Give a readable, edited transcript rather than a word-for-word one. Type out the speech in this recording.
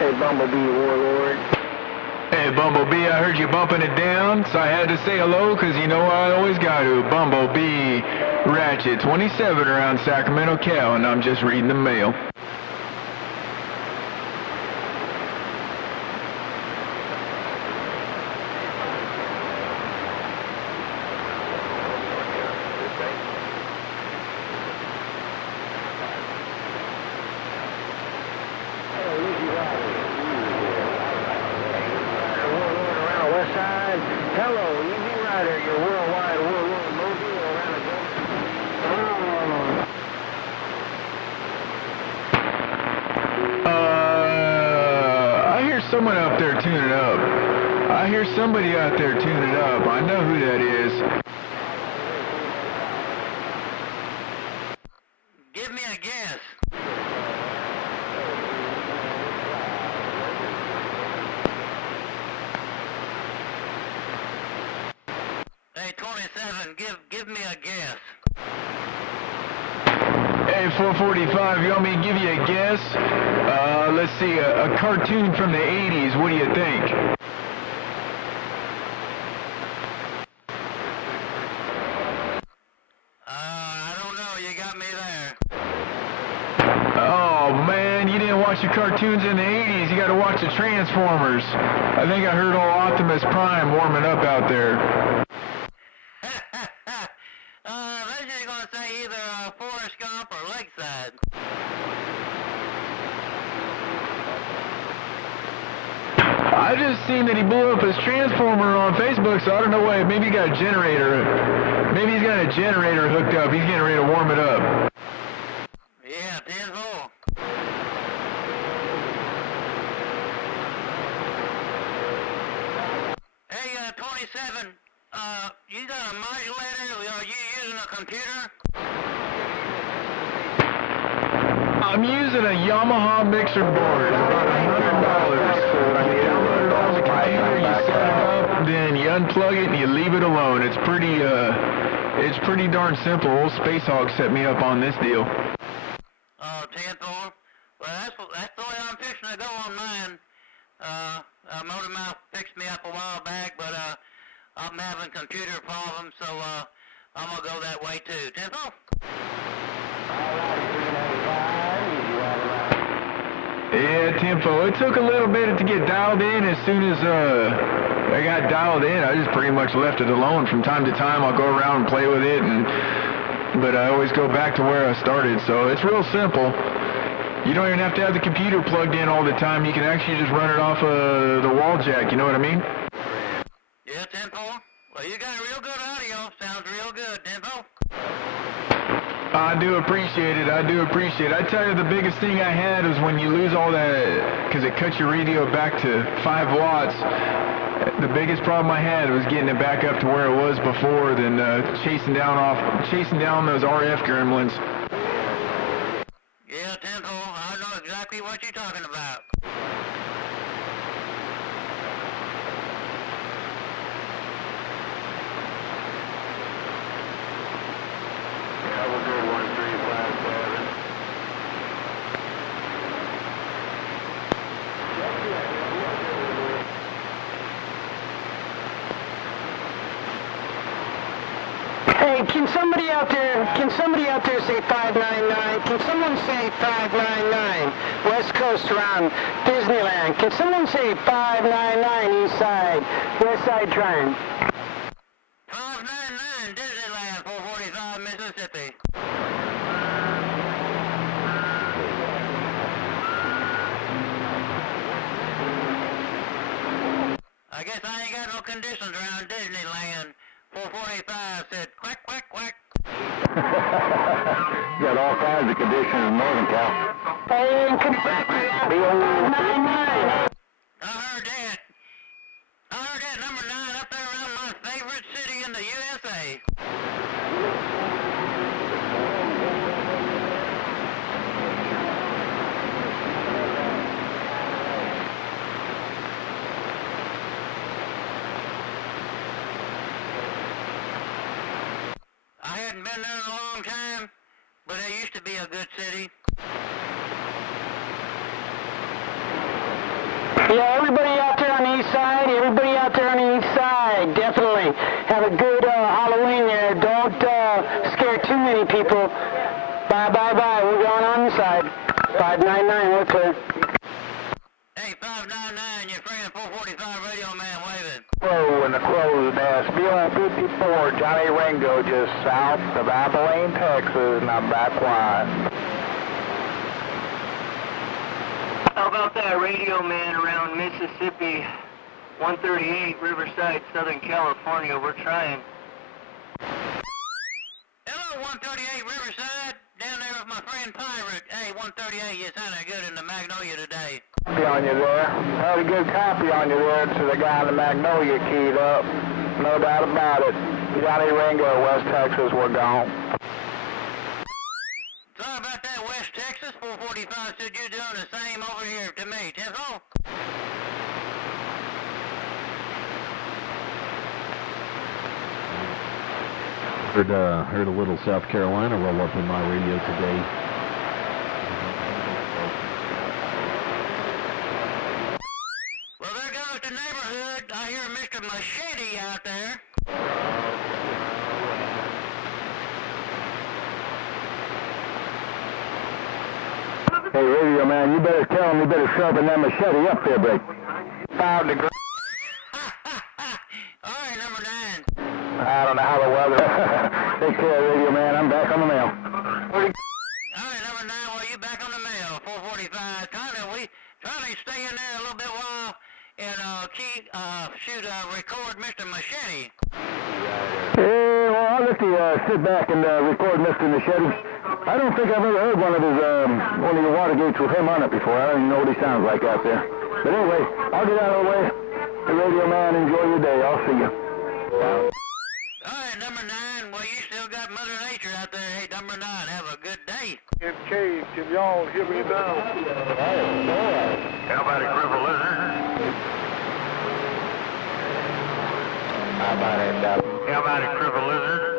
Hey, Bumblebee, Warlord. Hey, Bumblebee, I heard you bumping it down, so I had to say hello, because you know I always got to. Bumblebee, Ratchet, 27 around Sacramento, Cal, and I'm just reading the mail. WESTSIDE. Hello, Easy Rider, your worldwide Warlord mobile around I hear someone out there tuning up. I hear somebody out there tuning up. I know who that is. Give me a guess. Hey, 27, give me a guess. Hey, 445, you want me to give you a guess? Let's see, a cartoon from the 80s. What do you think? I don't know. You got me there. Oh, man, you didn't watch the cartoons in the 80s. You got to watch the Transformers. I think I heard old Optimus Prime warming up out there. That's just going to say either Forrest Gump or Lakeside. I just seen that he blew up his Transformer on Facebook, so I don't know why. Maybe he got a generator. Maybe he's got a generator hooked up. He's getting ready to warm it up. Yeah, 10-4. Hey, 27, you got a modulator? Are you using a computer? I'm using a Yamaha mixer board. About $100. You download it on the computer, you set it up, then you unplug it and you leave it alone. It's pretty darn simple. Old Space Hog set me up on this deal. Oh, 10-4. Well, that's the way I'm fixing to go on mine. Motor Mouth fixed me up a while back, but I'm having computer problems, so I'm gonna go that way too. 10-4. Yeah, Tempo. It took a little bit to get dialed in. As soon as I got dialed in, I just pretty much left it alone. From time to time, I'll go around and play with it, but I always go back to where I started. So it's real simple. You don't even have to have the computer plugged in all the time. You can actually just run it off the wall jack. You know what I mean? Yeah, 10-4. Well, you got real good audio. Sounds real good, 10-4. I do appreciate it. I do appreciate it. I tell you, the biggest thing I had was when you lose all that, because it cuts your radio back to 5 watts. The biggest problem I had was getting it back up to where it was before, than chasing down those RF gremlins. Yeah, 10-4. I know exactly what you're talking about. Have a good one, 357. Hey, can somebody out there say 599? Can someone say 599? West Coast around Disneyland. Can someone say 599 East Side, West Side Train? 599 Disneyland, 445 Mississippi. I guess I ain't got no conditions around Disneyland. 445 said quack, quack, quack. Got all kinds of conditions in Northern Cal. Hey, come back here. 599. I heard that number 9 up there around my favorite city in the USA. I hadn't been there in a long time, but it used to be a good city. Yeah, everybody out there on the east side, everybody out there on the east side, definitely have a good Halloween there. Don't scare too many people. Bye, bye, bye. We're going on the side. 599, we're clear. Hey, 599, your friend 445 radio man waving. Crow in the crow's nest. BL54, Johnny Ringo, just south of Abilene, Texas, and I'm back live. How about that radio man around Mississippi, 138, Riverside, Southern California? We're trying. Hello, 138 Riverside. Down there with my friend Pirate. Hey, 138, you sounded good in the Magnolia today. Copy on you there. Had a good copy on you there to the guy in the Magnolia keyed up. No doubt about it. Johnny Ringo, West Texas, we're gone. Sorry about that, West Texas. 445 said you're doing the same over here to me. Tempo? Heard a little South Carolina roll up in my radio today. Well, there goes the neighborhood. I hear Mr. Machete out there. Hey, radio man, you better tell him you better sharpen that machete up there, Blake. 5 degrees. All right, number 9. I don't know how the weather. Take care, radio man. I'm back on the mail. All right, number 9, well, you back on the mail. 445. Trying to stay in there a little bit while and record Mr. Machete. Well, I'll let you sit back and record Mr. Machete. I don't think I've ever heard one of your Watergates with him on it before. I don't even know what he sounds like out there. But anyway, I'll get out of the way. The radio man, enjoy your day. I'll see you. All right, number 9. Well, you still got Mother Nature out there. Hey, number 9, have a good day. MK, can y'all hear me now? How about a cripple lizard? How about it, How about a cripple lizard?